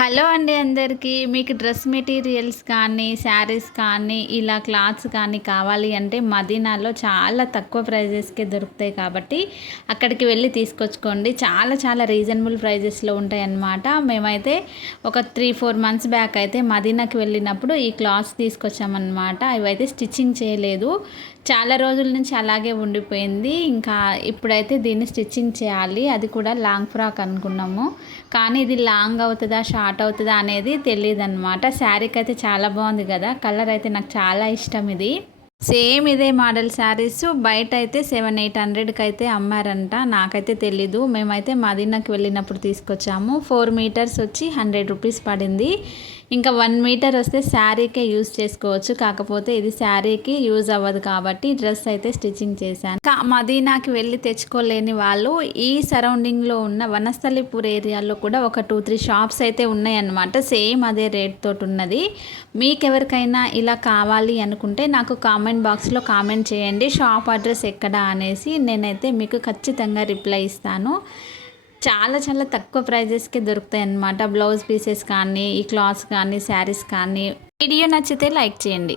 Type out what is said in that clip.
Hello అండి అందరికీ. మీకు డ్రెస్ మెటీరియల్స్ కానీ, శారీస్ కానీ, ఇలా క్లాత్స్ కానీ కావాలి అంటే మదీనాలో చాలా తక్కువ ప్రైజెస్‌కే దొరుకుతాయి కాబట్టి అక్కడికి వెళ్ళి తీసుకొచ్చుకోండి. చాలా చాలా రీజనబుల్ ప్రైజెస్‌లో ఉంటాయన్నమాట. మేమైతే ఒక 3, 4 మంత్స్ బ్యాక్ అయితే మదీనాకి వెళ్ళినప్పుడు ఈ క్లాత్స్ తీసుకొచ్చామన్నమాట. ఇవైతే స్టిచ్చింగ్ చేయలేదు. చాలా రోజుల నుంచి అలాగే ఉండిపోయింది. ఇంకా ఇప్పుడైతే దీన్ని స్టిచ్చింగ్ చేయాలి. అది కూడా లాంగ్ ఫ్రాక్ అనుకున్నాము. కానీ ఇది లాంగ్ అవుతుందా, షార్ట్ అవుతుందా అనేది తెలియదన్నమాట. శారీకి అయితే చాలా బాగుంది కదా, కలర్ అయితే నాకు చాలా ఇష్టం. ఇది సేమ్ ఇదే మోడల్ శారీస్ బయట అయితే 700-800కి అయితే అమ్మారంట. నాకైతే తెలీదు. మేమైతే మదీనాకి వెళ్ళినప్పుడు తీసుకొచ్చాము. 4 మీటర్స్ వచ్చి 100 రూపీస్ పడింది. ఇంకా 1 మీటర్ వస్తే శారీకే యూజ్ చేసుకోవచ్చు. కాకపోతే ఇది శారీకి యూజ్ అవ్వదు కాబట్టి డ్రెస్ అయితే స్టిచ్చింగ్ చేశాను. మదీనాకి వెళ్ళి తెచ్చుకోలేని వాళ్ళు ఈ సరౌండింగ్లో ఉన్న వనస్థలిపూర్ ఏరియాలో కూడా ఒక 2-3 షాప్స్ అయితే ఉన్నాయన్నమాట. సేమ్ అదే రేట్ తోటి ఉన్నది. మీకెవరికైనా ఇలా కావాలి అనుకుంటే నాకు కామెంట్ బాక్స్లో కామెంట్ చేయండి, షాప్ అడ్రస్ ఎక్కడ అనేసి. నేనైతే మీకు ఖచ్చితంగా రిప్లై ఇస్తాను. చాలా చాలా తక్కువ ప్రైజెస్కే దొరుకుతాయి అన్నమాట. బ్లౌజ్ పీసెస్ కానీ, ఈ క్లాత్స్ కానీ, శారీస్ కానీ. వీడియో నచ్చితే లైక్ చేయండి.